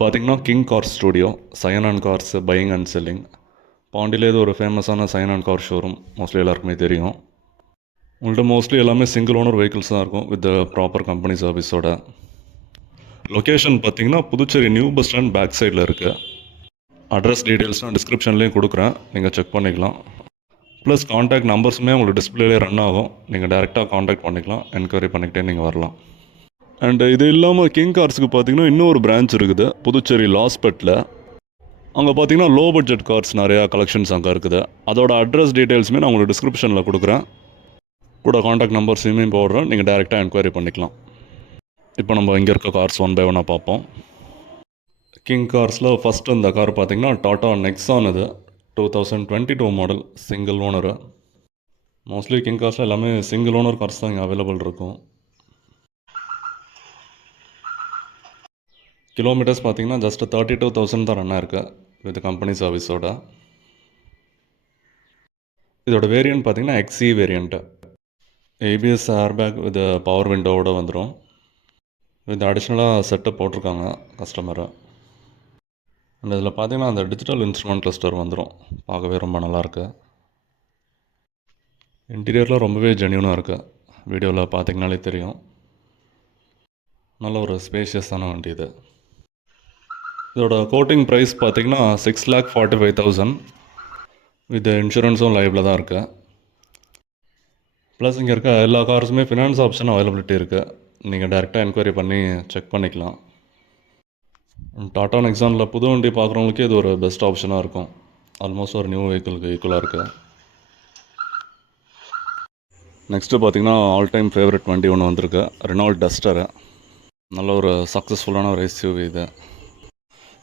பார்த்தீங்கன்னா king car studio, சயன் and cars buying and selling. பாண்டியிலே இது ஒரு ஃபேமஸான சயன் அண்ட் கார் ஷோரூம். மோஸ்ட்லி எல்லாருக்குமே தெரியும். உங்கள்கிட்ட மோஸ்ட்லி எல்லாமே சிங்கிள் ஓனர் வெஹிக்கிள்ஸ் தான் இருக்கும் வித் ப்ராப்பர் கம்பெனி சர்வீஸோட. லொக்கேஷன் பார்த்தீங்கன்னா Puducherry new bus stand back சைடில் இருக்குது. அட்ரஸ் டீட்டெயில்ஸ் நான் டிஸ்கிரிப்ஷன்லேயும் கொடுக்குறேன், நீங்கள் செக் பண்ணிக்கலாம். ப்ளஸ் காண்டாக்ட் நம்பர்ஸுமே உங்களுக்கு டிஸ்பிளேலே ரன் ஆகும், நீங்கள் டேரெக்டாக காண்டாக்ட் பண்ணிக்கலாம், என்கொயரி பண்ணிக்கிட்டே நீங்கள் வரலாம். அண்டு இது இல்லாமல் கிங் கார்ஸுக்கு பார்த்தீங்கன்னா இன்னொரு பிரான்ச் இருக்குது புதுச்சேரி லாஸ்பெட்டில். அங்கே பார்த்தீங்கன்னா லோ பட்ஜெட் கார்ஸ் நிறையா கலெக்ஷன்ஸ் அங்கே இருக்குது. அதோட அட்ரஸ் டீட்டெயில்ஸுமே நான் உங்களுக்கு டிஸ்கிரிப்ஷனில் கொடுக்குறேன், கூட காண்டாக்ட் நம்பர்ஸுமே போடுறேன், நீங்கள் டேரெக்டாக என்கொயரி பண்ணிக்கலாம். இப்போ நம்ம இங்கே இருக்க கார்ஸ் ஒன் பை ஒன்னாக பார்ப்போம். கிங் கார்ஸில் ஃபஸ்ட்டு இந்த கார் பார்த்தீங்கன்னா டாட்டா நெக்ஸான். இது 2022 model, single owner. Mostly king கார்ஸில் எல்லாமே சிங்கிள் ஓனர் கார்ஸ் தான் இங்கே அவைலபிள் இருக்கும். கிலோமீட்டர்ஸ் பார்த்தீங்கன்னா ஜஸ்ட் 32,000 தான் ரன் ஆயிருக்கு வித் கம்பெனி சர்வீஸோட. இதோட வேரியண்ட் பார்த்தீங்கன்னா XE variant. ABS airbag with power விண்டோவோட வந்துடும். வித் அடிஷ்னலாக செட்டப் போட்டிருக்காங்க கஸ்டமரை. அண்ட் இதில் பார்த்தீங்கன்னா அந்த டிஜிட்டல் இன்ஸ்ட்ருமெண்ட் கிளஸ்டர் வந்துடும், பார்க்கவே ரொம்ப நல்லாயிருக்கு. இன்டீரியரில் ரொம்பவே ஜென்யூனாக இருக்குது, வீடியோவில் பார்த்தீங்கனாலே தெரியும். நல்ல ஒரு ஸ்பேஷியஸான வண்டி இது. இதோட கோட்டிங் ப்ரைஸ் பார்த்தீங்கன்னா 6,45,000 வித் இன்சூரன்ஸும் லைவில் தான் இருக்குது. ப்ளஸ் இங்கே இருக்க எல்லா கார்ஸுமே ஃபினான்ஸ் ஆப்ஷன் அவைலபிலிட்டி இருக்குது, நீங்கள் டேரெக்டாக என்கொயரி பண்ணி செக் பண்ணிக்கலாம். டாடா நெக்ஸானில் புது வண்டி பார்க்குறவங்களுக்கு இது ஒரு பெஸ்ட் ஆப்ஷனாக இருக்கும். ஆல்மோஸ்ட் ஒரு நியூ வெஹிக்கிளுக்கு ஈக்குவலாக இருக்குது. நெக்ஸ்ட்டு பார்த்தீங்கன்னா ஆல் டைம் ஃபேவரட் வண்டி ஒன்று வந்திருக்கு, ரெனால்ட் டஸ்டரு. நல்ல ஒரு சக்ஸஸ்ஃபுல்லான ஒரு எஸ்யூவி இது.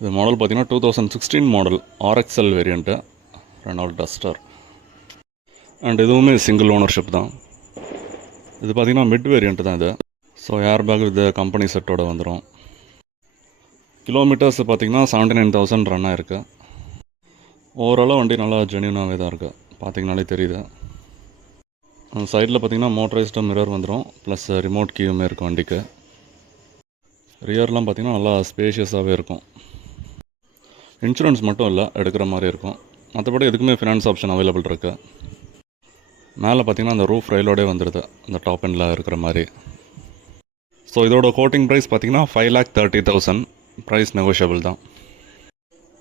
இது மாடல் பார்த்தீங்கன்னா 2016 model RXL variant, Renault Duster. And இதுவுமே சிங்கிள் ஓனர்ஷிப் தான். இது பார்த்தீங்கன்னா மிட் வேரியண்ட்டு தான் இது. So air bag with company செட்டோட வந்துடும். கிலோமீட்டர்ஸ் பார்த்தீங்கன்னா 79,000 ரன் ஆயிருக்கு. ஓவராலாக வண்டி நல்லா ஜென்யூனாகவே தான் இருக்குது, பார்த்தீங்கனாலே தெரியுது. சைடில் பார்த்தீங்கன்னா மோட்டரைஸ்டு மிரர் வந்துடும், ப்ளஸ் ரிமோட் கீயுமே இருக்குது வண்டிக்கு. ரியர்லாம் பார்த்தீங்கன்னா நல்லா ஸ்பேஷியஸாகவே இருக்கும். இன்சூரன்ஸ் மட்டும் இல்லை, எடுக்கிற மாதிரி இருக்கும். மற்றபடி எதுக்குமே ஃபினான்ஸ் ஆப்ஷன் அவைலபிள் இருக்குது. மேலே பார்த்தீங்கன்னா அந்த ரூஃப் ரயிலோடே வந்துடுது, அந்த டாப் எண்டில் இருக்கிற மாதிரி. ஸோ இதோட கோட்டிங் ப்ரைஸ் பார்த்தீங்கன்னா 5,30,000. ப்ரைஸ் நெகோஷியபிள் தான்.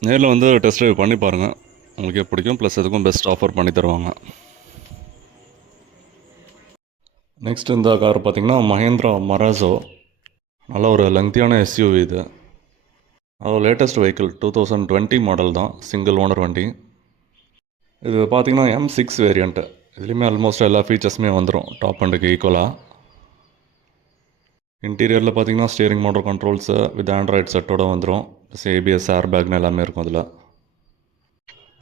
நேரில் வந்து டெஸ்ட் ட்ரைவ் பண்ணி பாருங்கள், உங்களுக்கே பிடிக்கும். ப்ளஸ் எதுக்கும் பெஸ்ட் ஆஃபர் பண்ணி தருவாங்க. நெக்ஸ்ட் இந்த கார் பார்த்தீங்கன்னா மஹேந்திரா மராஸோ. நல்ல ஒரு லெங்க்தியான எஸ்யூவி இது. அதோட லேட்டஸ்ட் வெஹிக்கிள் 2020 மாடல் தான், சிங்கிள் ஓனர் வண்டி. இது பார்த்திங்கன்னா M6 வேரியண்ட்டு. இதுலேயுமே ஆல்மோஸ்ட் எல்லா ஃபீச்சர்ஸுமே வந்துடும் டாப் அண்டுக்கு ஈக்குவலாக. இன்டீரியரில் பார்த்திங்கன்னா steering motor controls with Android செட்டோட வந்துடும். ABS ஏர் பேக்னு எல்லாமே இருக்கும் அதில்.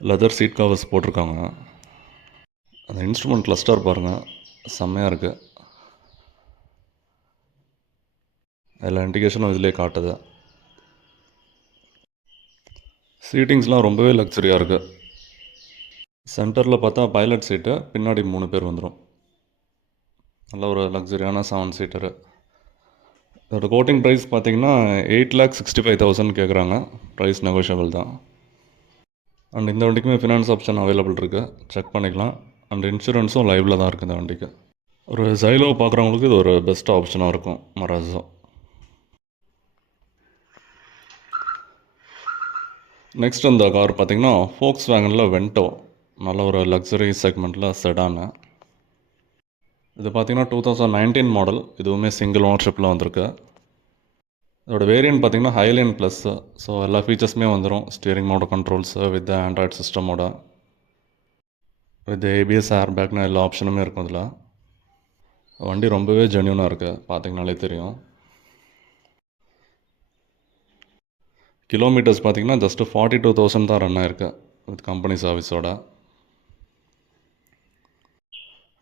லெதர் சீட் கவர்ஸ் போட்டிருக்காங்க. அந்த இன்ஸ்ட்ருமெண்ட் கிளஸ்டர் பாருங்கள், செம்மையாக இருக்குது. எல்லா இண்டிகேஷனும் இதிலே காட்டுது. சீட்டிங்ஸ்லாம் ரொம்பவே லக்ஸரியாக இருக்குது. சென்டரில் பார்த்தா பைலட் சீட்டு, பின்னாடி 3 பேர் வந்துடும். நல்ல ஒரு லக்ஸரியான 7 சீட்டரு. இதோட கோட்டிங் ப்ரைஸ் பார்த்தீங்கன்னா 8,65,000 கேட்குறாங்க. ப்ரைஸ் நெகோஷியபிள் தான். அண்ட் இந்த வண்டிக்குமே ஃபினான்ஸ் ஆப்ஷன் அவைலபிள் இருக்குது, செக் பண்ணிக்கலாம். அண்ட் இன்சூரன்ஸும் லைவில் தான் இருக்குது இந்த வண்டிக்கு. ஒரு ஜைலோ பார்க்குறவங்களுக்கு இது ஒரு பெஸ்ட் ஆப்ஷனாக இருக்கும் மராஸோ. நெக்ஸ்ட் இந்த கார் பார்த்தீங்கன்னா ஃபோக்ஸ் வேகனில் வென்டோ. நல்ல ஒரு லக்ஸரி செக்மெண்ட்டில் செடானு. இது பார்த்தீங்கன்னா 2019 மாடல். இதுவுமே சிங்கிள் ஓனர்ஷிப்பில் வந்திருக்கு. இதோட வேரியன்ட் பார்த்தீங்கன்னா ஹைலைன் ப்ளஸ்ஸு. ஸோ எல்லா ஃபீச்சர்ஸுமே வந்துடும். Steering motor controls with android சிஸ்டமோட, வித் ABS ஏர் பேக்னு எல்லா ஆப்ஷனுமே இருக்கும் இதில். வண்டி ரொம்பவே ஜென்யூனாக இருக்குது, பார்த்தீங்கனாலே தெரியும். கிலோமீட்டர்ஸ் பார்த்தீங்கன்னா ஜஸ்ட்டு 42,000 தான் ரன் ஆயிருக்கு வித் கம்பெனி சர்வீஸோட.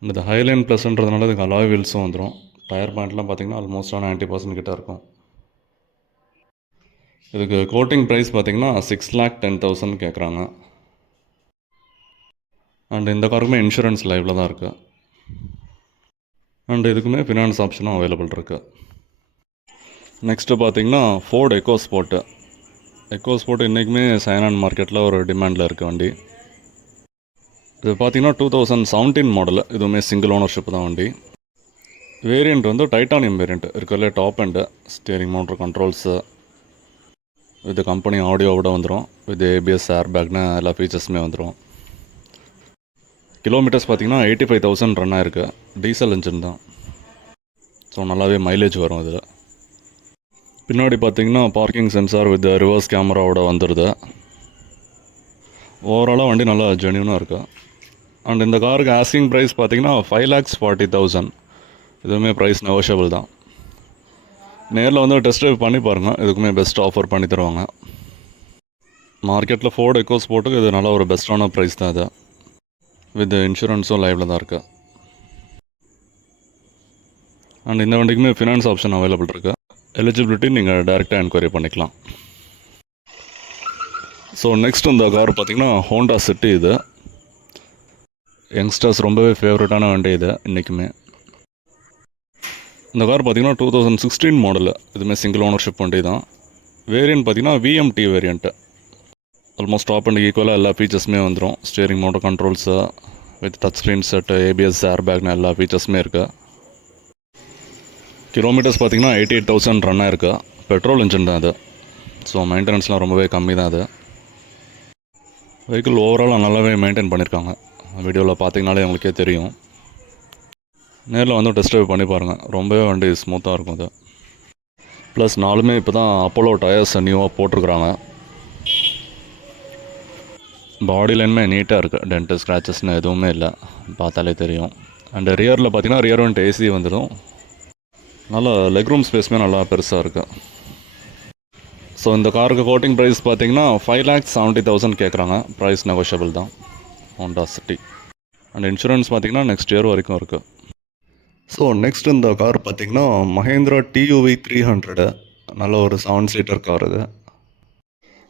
இந்த ஹைலைன் ப்ளஸ்ன்றதுனால இதுக்கு அலாய் வீல்ஸும் வந்துடும். டயர் பாயிண்ட்லாம் பார்த்தீங்கன்னா ஆல்மோஸ்ட் 90% கிட்ட இருக்கும். இதுக்கு கோட்டிங் ப்ரைஸ் பார்த்தீங்கன்னா 6,10,000 கேட்குறாங்க. அண்ட் இந்த காருக்குமே இன்சூரன்ஸ் லைவில் தான் இருக்குது. அண்ட் இதுக்குமே ஃபினான்ஸ் ஆப்ஷனும் அவைலபிள் இருக்குது. நெக்ஸ்ட்டு பார்த்தீங்கன்னா Ford EcoSport. EcoSport இன்றைக்குமே சைனான் மார்க்கெட்டில் ஒரு டிமாண்டில் இருக்க வண்டி. இது பார்த்தீங்கன்னா 2017 மாடல். இதுவுமே சிங்கிள் ஓனர்ஷிப் தான் வண்டி. வேரியண்ட் வந்து டைட்டானியம் வேரியண்ட் இருக்கிறதுல top end. Steering motor controls with company ஆடியோவோட வந்துடும். வித் ஏபிஎஸ் ஏர் பேக்னு எல்லா ஃபீச்சர்ஸுமே வந்துடும். கிலோமீட்டர்ஸ் பார்த்தீங்கன்னா 85,000 ரன் ஆயிருக்கு. டீசல் இன்ஜின் தான். ஸோ நல்லாவே மைலேஜ் வரும் இதில். பின்னாடி பார்த்தீங்கன்னா பார்க்கிங் சென்சார் வித் ரிவர்ஸ் கேமராவோட வந்துடுது. ஓவராலாக வண்டி நல்லா ஜென்யூனாக இருக்குது. அண்ட் இந்த காருக்கு ஆஸ்கிங் ப்ரைஸ் பார்த்தீங்கன்னா 5,40,000. இதுவுமே ப்ரைஸ் நெகோஷியபிள் தான். நேரில் வந்து டெஸ்ட் ட்ரைவ் பண்ணி பாருங்கள். இதுக்குமே பெஸ்ட் ஆஃபர் பண்ணி தருவாங்க. மார்க்கெட்டில் ஃபோர்டு எக்கோ ஸ்போர்ட்டுக்கு இது நல்ல ஒரு பெஸ்ட்டான ப்ரைஸ் தான் இது. வித் இன்சூரன்ஸும் லைவில் தான் இருக்குது. அண்ட் இந்த வண்டிக்குமே ஃபினான்ஸ் ஆப்ஷன் அவைலபிள் இருக்குது. எலிஜிபிலிட்டி நீங்கள் டைரெக்டாக என்கொயரி பண்ணிக்கலாம். ஸோ நெக்ஸ்ட் இந்த கார் பார்த்தீங்கன்னா ஹோண்டா சிட்டி. இது யங்ஸ்டர்ஸ் ரொம்பவே ஃபேவரட்டான வண்டி இது இன்றைக்குமே. இந்த கார் பார்த்தீங்கன்னா 2016 மாடலு. இதுவுமே சிங்கிள் ஓனர்ஷிப் வண்டி தான். வேரியன்ட் பார்த்தீங்கன்னா VMT variant. Almost top end ஈக்குவலாக எல்லா ஃபீச்சர்ஸுமே வந்துடும். Steering motor controls with touch screen set ABS air பேக்னு எல்லா ஃபீச்சர்ஸுமே இருக்குது. கிலோமீட்டர்ஸ் பார்த்தீங்கன்னா 88,000 ரன் ஆயிருக்கு. பெட்ரோல் இன்ஜின் தான் அது. ஸோ மெயின்டெனன்ஸ்லாம் ரொம்பவே கம்மி தான் அது. வெஹிக்கிள் ஓவராலாக நல்லாவே மெயின்டைன் பண்ணியிருக்காங்க. வீடியோவில் பார்த்தீங்கனாலே உங்களுக்கே தெரியும். நேரில் வந்து டெஸ்ட் ட்ரைவ் பண்ணி பாருங்கள். ரொம்பவே வண்டி ஸ்மூத்தாக இருக்கும் அது. ப்ளஸ் நாலுமே இப்போ தான் அப்போலோ டயர்ஸ் நியூவாக போட்டிருக்குறாங்க. பாடி லைனுமே நீட்டாக இருக்குது. டென்ட்டு ஸ்க்ராச்சஸ்னு எதுவுமே இல்லை, பார்த்தாலே தெரியும். அண்டு ரியரில் பார்த்தீங்கன்னா ரியர் வெண்ட் ஏசி வந்துடும். நல்லா லெக் ரூம் ஸ்பேஸுமே நல்லா பெருசாக இருக்குது. ஸோ இந்த காருக்கு கோட்டிங் ப்ரைஸ் பார்த்தீங்கன்னா 5,70,000 கேட்குறாங்க. ப்ரைஸ் நெகோஷியபிள் தான். Honda city. அண்ட் இன்சூரன்ஸ் பார்த்தீங்கன்னா நெக்ஸ்ட் இயர் வரைக்கும் இருக்குது. ஸோ நெக்ஸ்ட் இந்த கார் பார்த்தீங்கன்னா மஹேந்திரா டியூவி 300. நல்ல ஒரு 7 சீட்டர் கார் இது.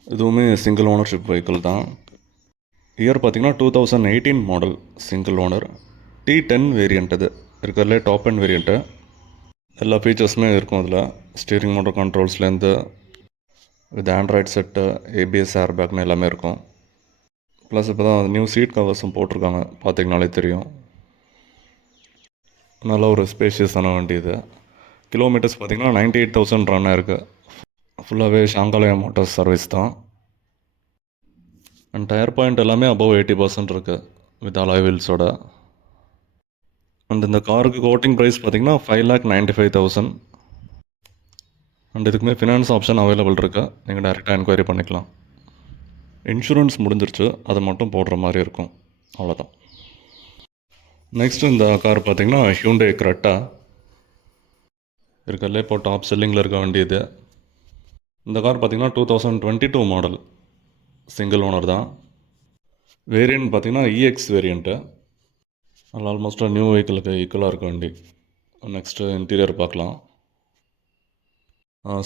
இதுவுமே சிங்கிள் ஓனர்ஷிப் வெஹிக்கிள் தான். இயர் பார்த்தீங்கன்னா 2018 model. Single owner. T10 variant. இது இருக்கிறதுலே டாப் அண்ட் வேரியண்ட்டு. எல்லா ஃபீச்சர்ஸுமே இருக்கும் இதில். ஸ்டீரிங் மோட்டர் கண்ட்ரோல்ஸ்லேருந்து with android set ABS air பேக்னு எல்லாமே இருக்கும். ப்ளஸ் இப்போ தான் நியூ சீட் கவர்ஸும் போட்டிருக்காங்க, பார்த்தீங்கனாலே தெரியும். நல்ல ஒரு ஸ்பேஷியஸான வண்டி இது. கிலோமீட்டர்ஸ் பார்த்தீங்கன்னா 98,000 ரன் ஆயிருக்கு. ஃபுல்லாகவே ஷாங்காலயா மோட்டார்ஸ் சர்வீஸ் தான். அண்ட் டயர் பாயிண்ட் எல்லாமே அபவ் 80% இருக்குது வித் அலாய் வீல்ஸோட. அண்ட் இந்த காருக்கு கோட்டிங் ப்ரைஸ் பார்த்தீங்கன்னா 5,95,000. அண்ட் இதுக்குமே ஃபினான்ஸ் ஆப்ஷன் அவைலபிள் இருக்குது. நீங்கள் டைரெக்டாக என்கொயரி பண்ணிக்கலாம். இன்சூரன்ஸ் முடிஞ்சிருச்சு, அதை மட்டும் போடுற மாதிரி இருக்கும், அவ்வளோதான். நெக்ஸ்ட்டு இந்த கார் பார்த்தீங்கன்னா ஹியூண்டே கிரெட்டா. இருக்கிறதுலே இப்போ டாப் செல்லிங்கில் இருக்க வண்டி இது. இந்த கார் பார்த்தீங்கன்னா 2022 மாடல். சிங்கிள் ஓனர் தான். வேரியண்ட் பார்த்தீங்கன்னா இஎக்ஸ் வேரியண்ட்டு. அதில் ஆல்மோஸ்ட்டாக நியூ வெஹிக்கிளுக்கு ஈக்குவலாக இருக்க வண்டி. நெக்ஸ்ட்டு இன்டீரியர் பார்க்கலாம்.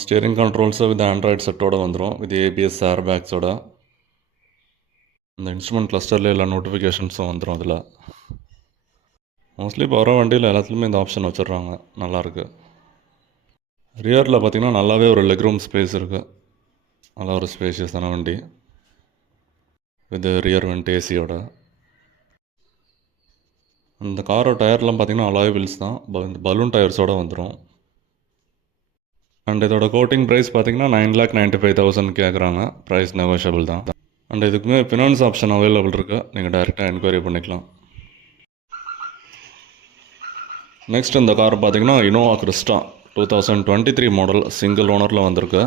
ஸ்டியரிங் கண்ட்ரோல்ஸு வித் ஆண்ட்ராய்ட் செட்டோடு வந்துடும். வித் ஏபிஎஸ் ஏர் பேக்ஸோட. இந்த இன்ஸ்ட்ருமெண்ட் கிளஸ்டரில் எல்லா நோட்டிஃபிகேஷன்ஸும் வந்துடும் அதில். மோஸ்ட்லி இப்போ வர வண்டியில் எல்லாத்துலேயுமே இந்த ஆப்ஷன் வச்சிடுறாங்க. நல்லாயிருக்கு. ரியரில் பார்த்திங்கன்னா நல்லாவே ஒரு லெக் ரூம் ஸ்பேஸ் இருக்குது. நல்லா ஒரு ஸ்பேஷியஸான வண்டி வித் ரியர் வெண்ட் ஏசியோட. இந்த காரோட டயர்லாம் பார்த்திங்கன்னா அலாய் வீல்ஸ் தான். இந்த பலூன் டயர்ஸோடு வந்துடும். அண்ட் இதோட கோட்டிங் ப்ரைஸ் பார்த்தீங்கன்னா 9,95,000 கேட்குறாங்க. ப்ரைஸ் நெகோஷியபிள் தான். அண்ட் இதுக்குமே ஃபினான்ஸ் ஆப்ஷன் அவைலபிள் இருக்குது. நீங்கள் டைரெக்டாக என்கொயரி பண்ணிக்கலாம். நெக்ஸ்ட் இந்த கார் பார்த்தீங்கன்னா இனோவா கிறிஸ்டா 2023 மாடல். சிங்கிள் ஓனரில் வந்திருக்கு.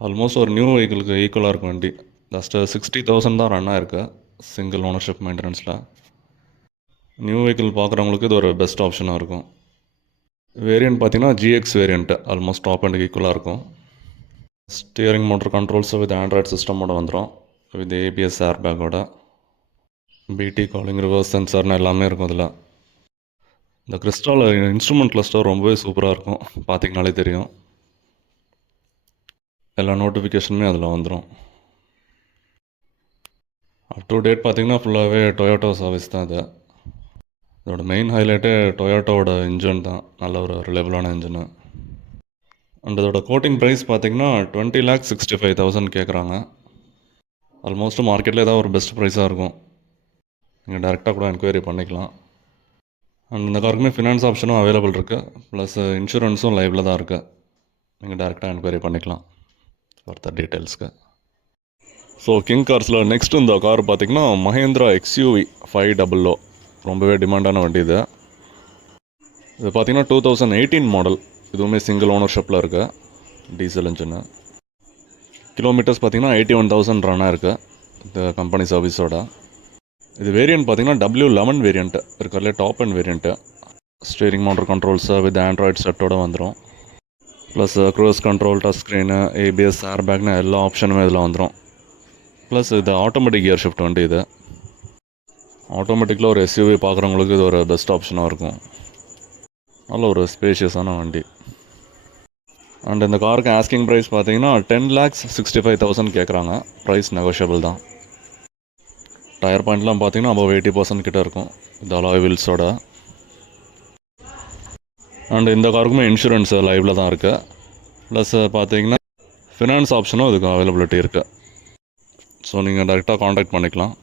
ஆல்மோஸ்ட் ஒரு நியூ வெஹிக்கிளுக்கு ஈக்குவலாக இருக்கும் வண்டி. ஜஸ்ட்டு 60,000 தான் ரன் ஆயிருக்கு சிங்கிள் ஓனர்ஷிப் மெயின்டெனன்ஸில். நியூ வெஹிக்கிள் பார்க்குறவங்களுக்கு இது ஒரு பெஸ்ட் ஆப்ஷனாக இருக்கும். வேரியண்ட் பார்த்தீங்கன்னா GX variant. Almost top end ஈக்குவலாக இருக்கும். Steering motor controls with android சிஸ்டமோட வந்துடும். வித் ஏபிஎஸ் ஏர் பேக்கோட. பிடி காலிங் ரிவர்ஸ் சென்சார்னு எல்லாமே இருக்கும் இதில். இந்த கிறிஸ்டாவில் இன்ஸ்ட்ருமெண்ட் கிளஸ்டர் ரொம்பவே சூப்பராக இருக்கும், பார்த்தீங்கனாலே தெரியும். எல்லா நோட்டிஃபிகேஷனுமே அதில் வந்துடும். அப் டு டேட் பார்த்தீங்கன்னா ஃபுல்லாகவே டொயோட்டோ சர்வீஸ் தான் இது. இதோட மெயின் ஹைலைட்டே டொயோட்டோவோட இன்ஜின் தான். நல்ல ஒரு ரிலேபிளான இன்ஜினு. அண்ட் அதோட கோட்டிங் ப்ரைஸ் பார்த்தீங்கன்னா 20,65,000 கேட்குறாங்க. ஆல்மோஸ்ட் மார்க்கெட்டில் ஏதாவது ஒரு பெஸ்ட் ப்ரைஸாக இருக்கும். நீங்கள் டேரெக்டாக கூட என்கொயரி பண்ணிக்கலாம். அண்ட் இந்த காருக்குமே ஃபினான்ஸ் ஆப்ஷனும் அவைலபிள் இருக்குது. ப்ளஸ் இன்சூரன்ஸும் லைவில் தான் இருக்குது. நீங்கள் டேரெக்டாக என்கொயரி பண்ணிக்கலாம் ஃபர்தர் டீட்டெயில்ஸ்க்கு. ஸோ கிங் கார்ஸில் நெக்ஸ்ட் இந்த கார் பார்த்திங்கன்னா மஹேந்திரா எக்ஸ்யூவி 500. ரொம்பவே டிமாண்டான வண்டி இது. இது பார்த்திங்கன்னா 2018 மாடல். இதுவுமே சிங்கிள் ஓனர்ஷிப்பில் இருக்குது. Diesel engine. கிலோமீட்டர்ஸ் பார்த்திங்கன்னா 81,000 ரன்னாக இருக்குது இந்த கம்பெனி சர்வீஸோட. இது வேரியண்ட் பார்த்திங்கன்னா W11 வேரியண்ட்டு இருக்கிறதுலே top end variant. Steering mounted controls with android செட்டோடு வந்துடும். Plus cruise control, touch screen, ABS, air பேக்னு எல்லா ஆப்ஷனுமே இதில் வந்துடும். ப்ளஸ் இது ஆட்டோமேட்டிக் கியர் ஷிஃப்ட் வண்டி. இது ஆட்டோமேட்டிக்கில் ஒரு எஸ்யூவி பார்க்குறவங்களுக்கு இது ஒரு பெஸ்ட் ஆப்ஷனாக இருக்கும். நல்ல ஒரு ஸ்பேஷியஸான வண்டி. அண்ட் இந்த காருக்கு ஆஸ்கிங் ப்ரைஸ் பார்த்தீங்கன்னா 10,65,000 கேட்குறாங்க. ப்ரைஸ் நெகோஷியபிள் தான். டயர் பாயிண்ட்லாம் பார்த்தீங்கன்னா above 80% கிட்ட இருக்கும் இந்த அலாய் வீல்ஸோட. அண்ட் இந்த காருக்குமே இன்சூரன்ஸ் லைவில் தான் இருக்குது. ப்ளஸ் பார்த்தீங்கன்னா ஃபினான்ஸ் ஆப்ஷனும் இதுக்கு அவைலபிலிட்டி இருக்குது. ஸோ நீங்கள் டேரெக்டாக காண்டாக்ட் பண்ணிக்கலாம்.